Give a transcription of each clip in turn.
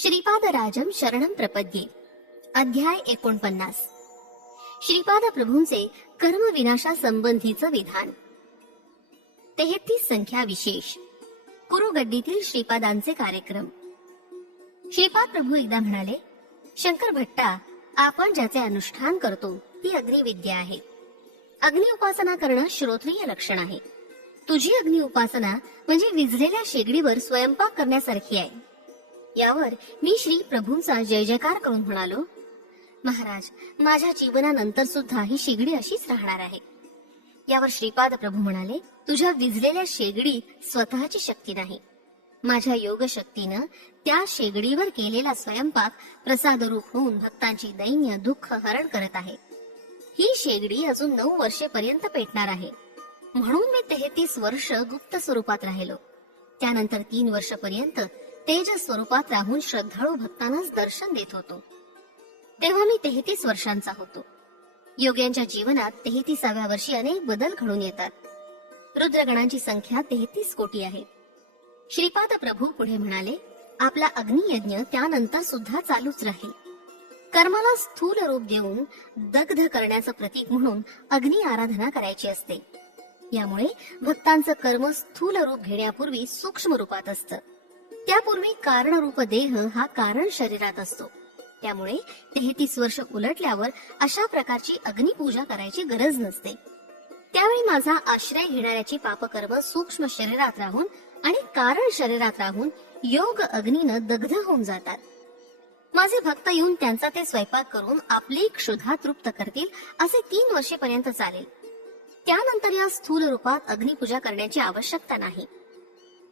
श्रीपाद राजम शरणम प्रपद्ये अध्याय एकोणपन्नास श्रीपाद प्रभूंचे कर्मविनाशा संबंधीचं विधान तेहतीस संख्या विशेष कुरुगड्डीतील श्रीपादांचे कार्यक्रम श्रीपाद प्रभू एकदा म्हणाले शंकर भट्टा आपण ज्याचे अनुष्ठान करतो ती अग्निविद्या आहे अग्नि उपासना करणं श्रोत्रिय लक्षण आहे तुझी अग्नि उपासना म्हणजे विझलेल्या शेगडीवर स्वयंपाक करण्यासारखी आहे यावर मी श्री प्रभूंचा जय जयकार करून म्हणालो महाराज माझ्या जीवनानंतर सुद्धा ही शेगडी अशीच राहणार आहे यावर श्रीपाद प्रभू म्हणाले तुझ्या विजलेल्या शेगडी स्वतःची शक्ती नाही माझ्या योग शक्तीनं त्या शेगडीवर केलेला स्वयंपाक प्रसादरूप होऊन भक्तांची दैन्य दुःख हरण करत आहे ही शेगडी अजून नऊ पर्यंत पेटणार आहे म्हणून मी तेहतीस वर्ष गुप्त स्वरूपात राहिलो त्यानंतर तीन वर्ष पर्यंत तेज स्वरूपात राहून श्रद्धाळू भक्तांनाच दर्शन देत होतो तेव्हा मी तेहतीस वर्षांचा होतो योग्यांच्या जीवनात तेहतीसाव्या वर्षी अनेक बदल घडून येतात रुद्रगणांची संख्या तेहतीस कोटी आहे श्रीपाद प्रभू पुढे म्हणाले आपला अग्नियज्ञ त्यानंतर सुद्धा चालूच राहील कर्माला स्थूल रूप देऊन दग्ध करण्याचं प्रतीक म्हणून अग्नी आराधना करायची असते यामुळे भक्तांचं कर्म स्थूल रूप घेण्यापूर्वी सूक्ष्म रूपात असतं त्यापूर्वी कारणरूप देह हा कारण शरीरात असतो त्यामुळे तेहतीस वर्ष उलटल्यावर अशा प्रकारची अग्निपूजा करायची गरज नसते त्यावेळी माझा आश्रय घेणाऱ्याची पापकर्म सूक्ष्म शरीरात राहून आणि कारण शरीरात राहून योग अग्नीनं दग्ध होऊन जातात माझे भक्त येऊन त्यांचा ते स्वयंपाक करून आपली क्षुधा तृप्त करतील असे तीन पर्यंत चालेल त्यानंतर या स्थूल रूपात अग्निपूजा करण्याची आवश्यकता नाही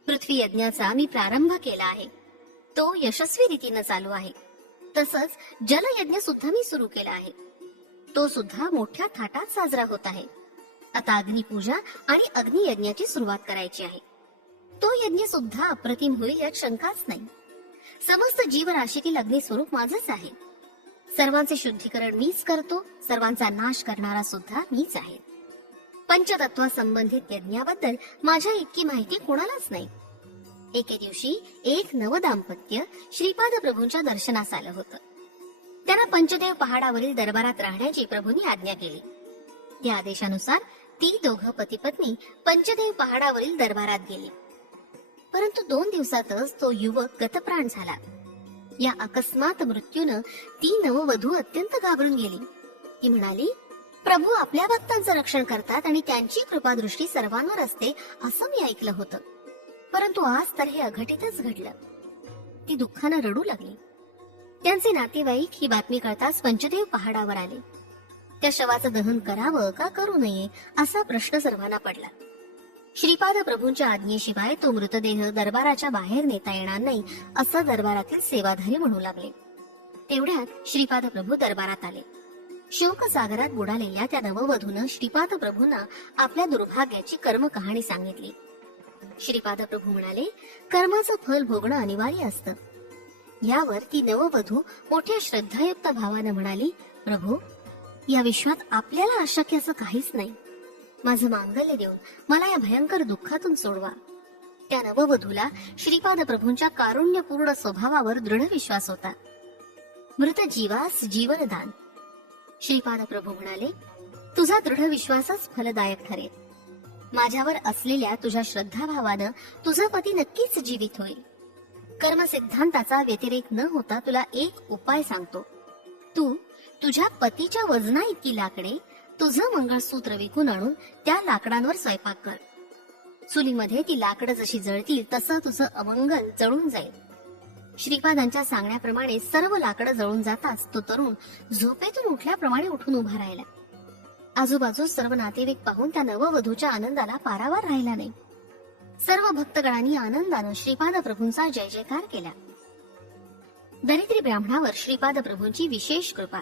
पृथ्वी यज्ञाचा मी प्रारंभ केला आहे तो यशस्वी रीतीनं चालू आहे तसंच जलयज्ञ सुद्धा मी सुरू केला आहे तो सुद्धा मोठ्या थाटात साजरा होत आहे आता अग्निपूजा आणि अग्नियज्ञाची सुरुवात करायची आहे तो यज्ञ सुद्धा अप्रतिम होईल यात शंकाच नाही समस्त जीवराशीतील स्वरूप माझच आहे सर्वांचे शुद्धीकरण मीच करतो सर्वांचा नाश करणारा सुद्धा मीच आहे पंचतत्वा संबंधित यज्ञाबद्दल माझ्या इतकी माहिती कोणालाच नाही एके दिवशी एक दाम्पत्य श्रीपाद प्रभूंच्या दर्शनास आलं होतं त्यांना पंचदेव पहाडावरील दरबारात राहण्याची प्रभूंनी आज्ञा केली त्या आदेशानुसार ती दोघं पती पत्नी पंचदेव पहाडावरील दरबारात गेली परंतु दोन दिवसातच तो युवक गतप्राण झाला या अकस्मात मृत्यून ती नववधू अत्यंत घाबरून गेली ती म्हणाली प्रभू आपल्या भक्तांचं रक्षण करतात आणि त्यांची कृपादृष्टी सर्वांवर असते असं मी ऐकलं होतं परंतु आज तर हे अघटितच घडलं ती दुःखानं रडू लागली त्यांचे नातेवाईक ही बातमी कळताच पंचदेव पहाडावर आले त्या शवाचं दहन करावं का करू नये असा प्रश्न सर्वांना पडला श्रीपाद प्रभूंच्या आज्ञेशिवाय तो मृतदेह दरबाराच्या बाहेर नेता येणार नाही असं दरबारातील सेवाधारी म्हणू लागले तेवढ्यात श्रीपाद प्रभू दरबारात आले शोकसागरात बुडालेल्या त्या नववधून श्रीपाद प्रभूंना आपल्या दुर्भाग्याची कर्म कहाणी सांगितली श्रीपाद प्रभू म्हणाले कर्माचं फल भोगणं अनिवार्य असत यावर ती नववधू मोठ्या श्रद्धायुक्त भावानं म्हणाली प्रभू या विश्वात आपल्याला अशक्याचं काहीच नाही माझं मांगल्य देऊन मला या भयंकर दुःखातून सोडवा त्या नववधूला श्रीपाद प्रभूंच्या कारुण्यपूर्ण स्वभावावर दृढ विश्वास होता मृत जीवास जीवनदान श्रीपाद प्रभू म्हणाले तुझा दृढ विश्वासच फलदायक ठरेल माझ्यावर असलेल्या तुझ्या श्रद्धाभावानं तुझा पती नक्कीच जीवित होईल कर्म सिद्धांताचा व्यतिरेक न होता तुला एक उपाय सांगतो तू तुझ्या पतीच्या वजना इतकी लाकडे तुझं मंगळसूत्र विकून आणून त्या लाकडांवर स्वयंपाक कर चुलीमध्ये ती लाकडं जशी जळतील तसं तुझं अमंगल जळून जाईल श्रीपादांच्या सांगण्याप्रमाणे सर्व लाकडं जळून जाताच तो तरुण झोपेतून उठल्याप्रमाणे उठून उभा राहिला आजूबाजू सर्व नातेवाईक पाहून त्या नववधूच्या आनंदाला पारावार राहिला नाही सर्व भक्तगणांनी आनंदानं श्रीपाद प्रभूंचा जय जयकार केला दरिद्री ब्राह्मणावर श्रीपाद प्रभूंची विशेष कृपा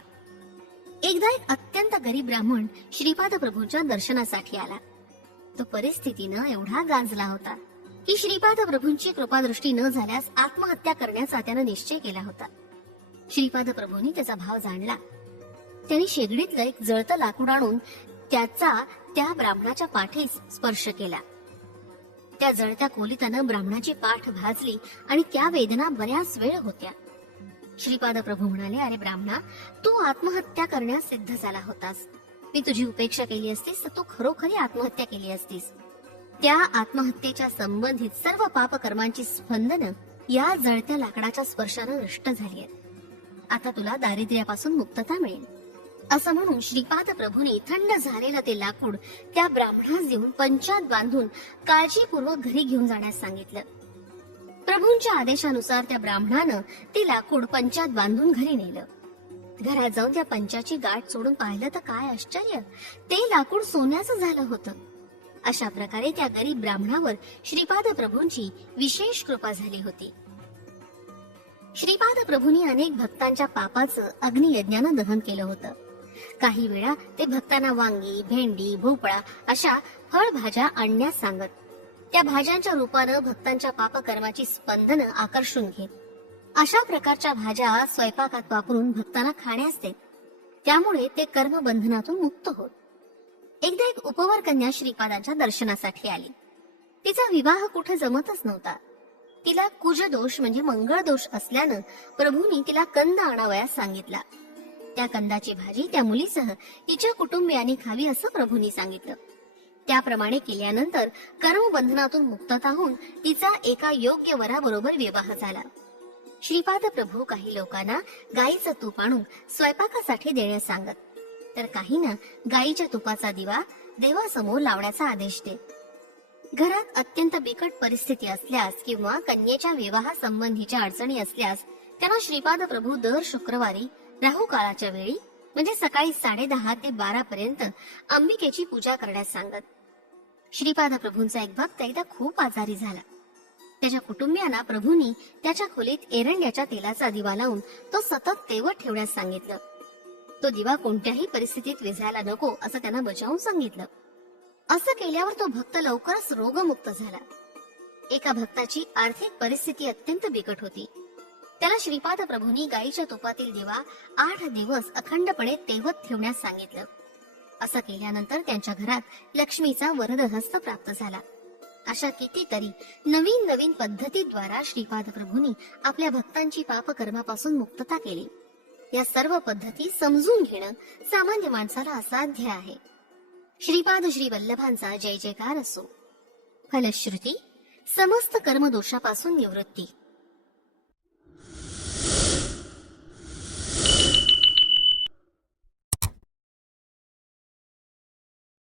एकदा एक अत्यंत गरीब ब्राह्मण श्रीपाद प्रभूंच्या दर्शनासाठी आला तो परिस्थितीनं एवढा गाजला होता की श्रीपाद प्रभूंची कृपादृष्टी न झाल्यास आत्महत्या करण्याचा त्यानं निश्चय केला होता श्रीपाद प्रभूंनी त्याचा भाव जाणला त्यांनी शेगडीतलं एक जळत लाकूड आणून त्याचा त्या ब्राह्मणाच्या पाठीस स्पर्श केला त्या जळत्या कोलितानं ब्राह्मणाची पाठ भाजली आणि त्या वेदना बऱ्याच वेळ होत्या श्रीपाद प्रभू म्हणाले अरे ब्राह्मणा तू आत्महत्या करण्यास सिद्ध झाला होतास मी तुझी उपेक्षा केली असतीस तर तू खरोखरी आत्महत्या केली असतीस त्या आत्महत्येच्या संबंधित सर्व पापकर्मांची स्पंदनं या जळत्या लाकडाच्या स्पर्शानं नष्ट झाली आहेत आता तुला दारिद्र्यापासून मुक्तता मिळेल असं म्हणून श्रीपाद प्रभूने थंड झालेलं ते लाकूड त्या ब्राह्मणास देऊन पंचात बांधून काळजीपूर्वक घरी घेऊन जाण्यास सांगितलं प्रभूंच्या आदेशानुसार त्या ब्राह्मणानं ते लाकूड पंचात बांधून घरी नेलं घरात जाऊन त्या पंचाची गाठ सोडून पाहिलं तर काय आश्चर्य ते लाकूड सोन्याचं झालं होतं अशा प्रकारे त्या गरीब ब्राह्मणावर श्रीपाद प्रभूंची विशेष कृपा झाली होती श्रीपाद प्रभूंनी अनेक भक्तांच्या पापाचं अग्नियज्ञानं दहन केलं होतं काही वेळा ते भक्तांना वांगी भेंडी भोपळा अशा फळभाज्या आणण्यास सांगत त्या भाज्यांच्या रूपानं भक्तांच्या पापकर्माची स्पंदनं आकर्षून घेत अशा प्रकारच्या भाज्या स्वयंपाकात वापरून भक्तांना खाण्यास देत त्यामुळे ते कर्मबंधनातून मुक्त होत एकदा एक उपवर कन्या श्रीपादांच्या दर्शनासाठी आली तिचा विवाह कुठे जमतच नव्हता तिला कुज दोष म्हणजे मंगळ दोष असल्यानं प्रभूंनी तिला कंद आणावयास सांगितला त्या कंदाची भाजी त्या मुलीसह तिच्या कुटुंबियांनी खावी असं प्रभूंनी सांगितलं त्याप्रमाणे केल्यानंतर कर्मबंधनातून मुक्तता होऊन तिचा एका योग्य वराबरोबर विवाह झाला श्रीपाद प्रभू काही लोकांना गायीचं तूप आणून स्वयंपाकासाठी देण्यास सांगत तर काहींना गायीच्या तुपाचा दिवा देवासमोर लावण्याचा आदेश देत घरात अत्यंत बिकट परिस्थिती असल्यास किंवा कन्येच्या विवाहासंबंधीच्या अडचणी असल्यास त्यांना श्रीपाद प्रभू दर शुक्रवारी राहू काळाच्या वेळी म्हणजे सकाळी साडे दहा ते बारा पर्यंत अंबिकेची पूजा करण्यास सांगत श्रीपाद प्रभूंचा एक भक्त एकदा खूप आजारी झाला त्याच्या कुटुंबियांना प्रभूंनी त्याच्या खोलीत एरंड्याच्या तेलाचा दिवा लावून तो सतत तेवत ठेवण्यास सांगितलं तो दिवा कोणत्याही परिस्थितीत विझायला नको असं त्यांना बजावून सांगितलं असं केल्यावर तो भक्त लवकरच रोगमुक्त झाला एका भक्ताची आर्थिक परिस्थिती अत्यंत बिकट होती त्याला श्रीपाद प्रभूंनी गायीच्या तुपातील दिवा आठ दिवस अखंडपणे तेवत ठेवण्यास सांगितलं असं केल्यानंतर त्यांच्या घरात लक्ष्मीचा वरदहस्त प्राप्त झाला अशा कितीतरी नवीन नवीन पद्धतीद्वारा श्रीपाद प्रभूंनी आपल्या भक्तांची पापकर्मापासून मुक्तता केली या सर्व पद्धती समजून घेणं सामान्य माणसाला असाध्य आहे श्रीपाद श्री वल्लभांचा जय जयकार असो फलश्रुती समस्त कर्मदोषापासून निवृत्ती